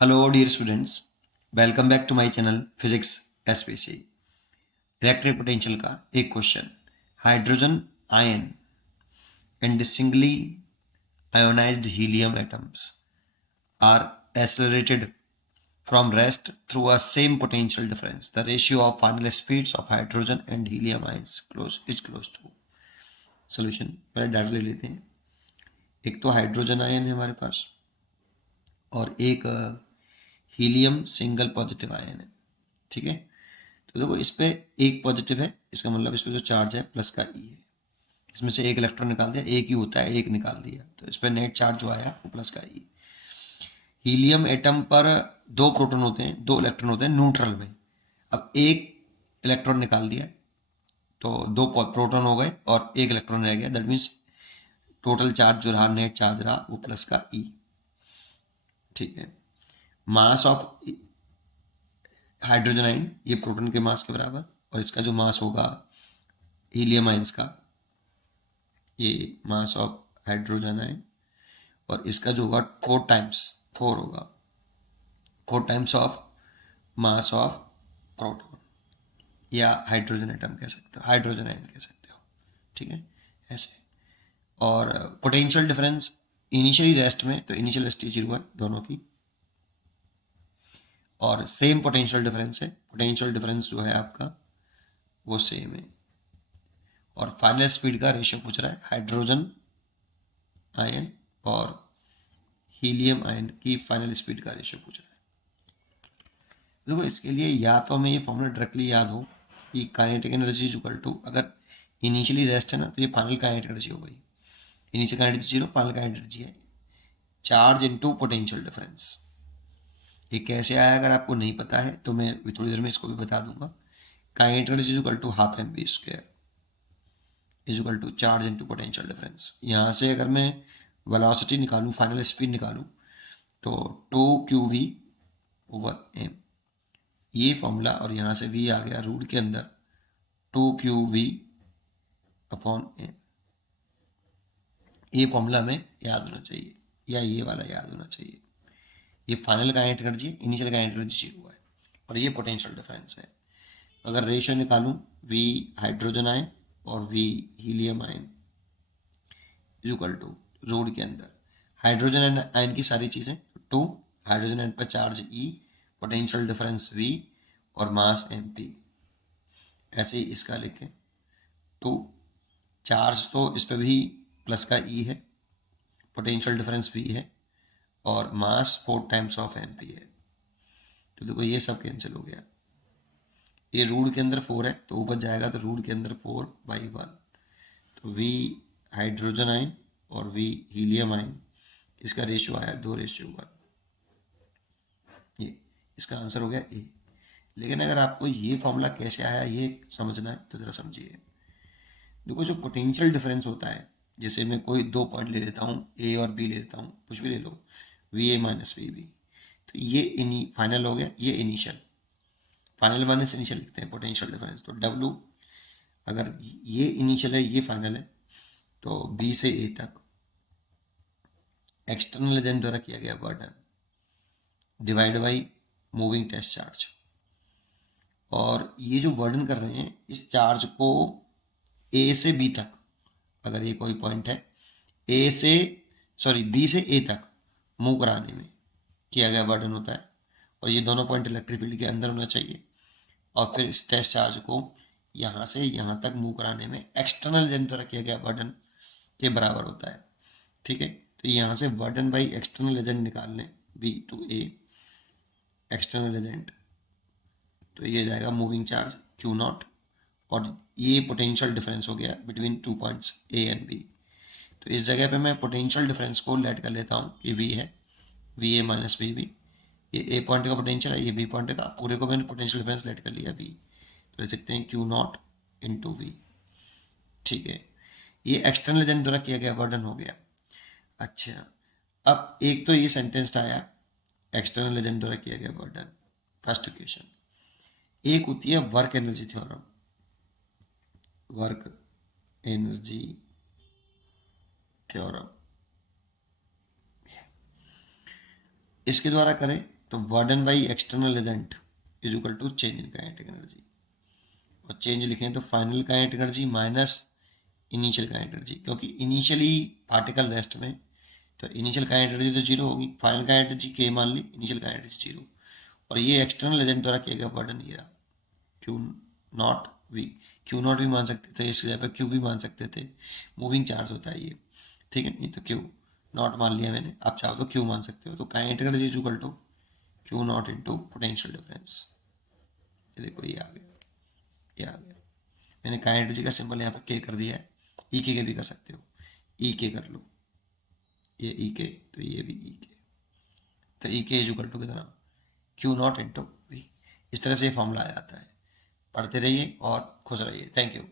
Hello dear students, welcome back to my channel Physics SPC। Electric potential का एक question. Hydrogen ion and singly ionised helium atoms are accelerated from rest through a same potential difference. The ratio of final speeds of hydrogen and helium ions is close to। solution पहले data ले लेते हैं। एक तो hydrogen ion है हमारे पास और एक हीलियम सिंगल पॉजिटिव आयन है। ठीक है, तो देखो इस पे एक पॉजिटिव है, इसका मतलब इस पे जो चार्ज है प्लस का ई है। इसमें से एक इलेक्ट्रॉन निकाल दिया, एक ही होता है, एक निकाल दिया, तो इस पे नेट चार्ज जो आया वो प्लस का ई। हीलियम एटम पर दो प्रोटॉन होते हैं, दो इलेक्ट्रॉन होते हैं न्यूट्रल में। अब एक इलेक्ट्रॉन निकाल दिया तो दो प्रोटॉन हो गए और एक इलेक्ट्रॉन रह गया। दैट मीन्स टोटल चार्ज जो रहा, नेट चार्ज रहा, वो प्लस का ई। ठीक है, मास ऑफ हाइड्रोजन आयन ये प्रोटॉन के मास के बराबर, और इसका जो मास होगा हीलियम आयंस का, ये मास ऑफ हाइड्रोजन आयन, और इसका जो होगा फोर होगा, 4 times of mass of proton, या हाइड्रोजन एटम कह सकते हो, हाइड्रोजन आयन कह सकते हो। ठीक है, ऐसे। और पोटेंशियल डिफरेंस इनिशियली रेस्ट में, तो इनिशियल रेस्ट 0 है दोनों की, और सेम पोटेंशियल डिफरेंस है। पोटेंशियल डिफरेंस जो है आपका वो सेम है। और फाइनल स्पीड का रेशियो पूछ रहा है हाइड्रोजन आयन और हीलियम आयन की फाइनल स्पीड का रेशियो पूछ रहा है। देखो इसके लिए या तो हमें ये फॉर्मूला डायरेक्टली याद हो कि kinetic energy is equal to, अगर इनिशियली रेस्ट है ना तो ये फाइनल काइनेटिक एनर्जी हो गई। Initial kinetic 0, final kinetic energy है चार्ज इनटू पोटेंशियल डिफरेंस। ये कैसे आया अगर आपको नहीं पता है तो मैं थोड़ी देर में इसको भी बता दूंगा। Kinetic energy is equal to half M V square is equal to charge into potential difference. यहाँ से अगर मैं वेलोसिटी निकालूं, फाइनल स्पीड निकालूं, तो 2 QV ओवर एम, ये फॉर्मूला, और यहाँ से v आ गया रूट के अंदर 2 QV अपॉन एम। ये फॉर्मूला हमें याद होना चाहिए, या ये वाला याद होना चाहिए। ये final kinetic energy, initial kinetic energy 0 है, और ये पोटेंशियल डिफरेंस है। अगर रेशियो निकालूं v हाइड्रोजन आयन और v helium ion is equal to root के अंदर हाइड्रोजन आयन की सारी चीज़ें 2, हाइड्रोजन आयन पर charge E, potential difference V और मास MP। ऐसे ही इसका लिखें तो चार्ज तो इस पर भी प्लस का E है, पोटेंशियल डिफरेंस V है, और मास 4 टाइम्स ऑफ MP है। तो देखो ये सब कैंसिल हो गया। ये रूट के अंदर 4 है तो ऊपर जाएगा तो रूट के अंदर 4/1। तो V हाइड्रोजन आयन और V हीलियम आयन, इसका रेशियो आया 2:1। ये इसका आंसर हो गया ए। लेकिन अगर आपको ये फॉर्मूला कैसे आया ये समझना है तो ज़रा समझिए। देखो जो पोटेंशियल डिफरेंस होता है, जैसे मैं कोई दो पॉइंट ले लेता हूँ, ए और बी ले लेता हूँ, कुछ भी ले लो, V A minus V B, तो ये फाइनल हो गया, ये इनिशियल। फाइनल माइनस इनिशियल लिखते हैं पोटेंशियल डिफरेंस। तो डब्लू, अगर ये इनिशियल है ये फाइनल है, तो बी से ए तक एक्सटर्नल एजेंट द्वारा किया गया work done divide by moving test charge. और ये जो वर्णन कर रहे हैं इस चार्ज को ए से बी तक, अगर ये कोई पॉइंट है बी से ए तक मूव कराने में किया गया वर्णन होता है। और ये दोनों पॉइंट इलेक्ट्रिक फील्ड के अंदर होना चाहिए, और फिर इस टेस्ट चार्ज को यहाँ से यहाँ तक मूव कराने में एक्सटर्नल एजेंट द्वारा किया गया वर्णन के बराबर होता है। ठीक है, तो यहाँ से वर्णन बाई एक्सटर्नल एजेंट निकाल लें, B to A external agent, तो ये जाएगा मूविंग चार्ज Q0, और ये पोटेंशियल डिफरेंस हो गया between 2 points A and B. तो इस जगह पे मैं पोटेंशियल डिफरेंस को लेट कर लेता हूँ कि V है, V A minus V B, ये ए पॉइंट का पोटेंशियल है, ये बी पॉइंट का, पूरे को मैंने पोटेंशियल डिफरेंस लेट कर लिया V, तो ले सकते हैं Q0 इंटू वी। ठीक है, ये एक्सटर्नल एजेंट द्वारा किया गया वर्डन हो गया। अच्छा, अब एक तो ये सेंटेंस आया एक्सटर्नल एजेंट द्वारा किया गया वर्डन, फर्स्ट इक्वेशन। एक होती है work energy theorem, work energy theorem, इसके द्वारा करें तो work done by external agent is equal to change in kinetic energy, और चेंज लिखें तो final kinetic energy minus initial kinetic energy, क्योंकि इनिशियली पार्टिकल रेस्ट में, तो इनिशियल काइनेटिक एनर्जी तो जीरो होगी, फाइनल काइनेटिक एनर्जी के मान ली, इनिशियल काइनेटिक एनर्जी जीरो, और ये एक्सटर्नल एजेंट द्वारा किया गया वर्डन ये रहा Q naught V. Q naught भी मान सकते थे, इस जगह पर क्यू भी मान सकते थे, मूविंग चार्ज होता है ये, ठीक है, नहीं तो क्यू नॉट मान लिया मैंने, आप चाहो तो क्यू मान सकते हो। तो kinetic energy is equal to Q naught into potential difference. ये देखो ये आ गया, ये आ गया। मैंने काइनेटिक एनर्जी का सिंबल यहाँ पे के कर दिया है, ई के भी कर सकते हो, ई के कर लो, ये ई के, तो ये भी ई के, तो ई के इज इक्वल टू कितना, क्यू नॉट इंटू वी। इस तरह से ये फॉर्मूला आ जाता है। पढ़ते रहिए और खुश रहिए। Thank you.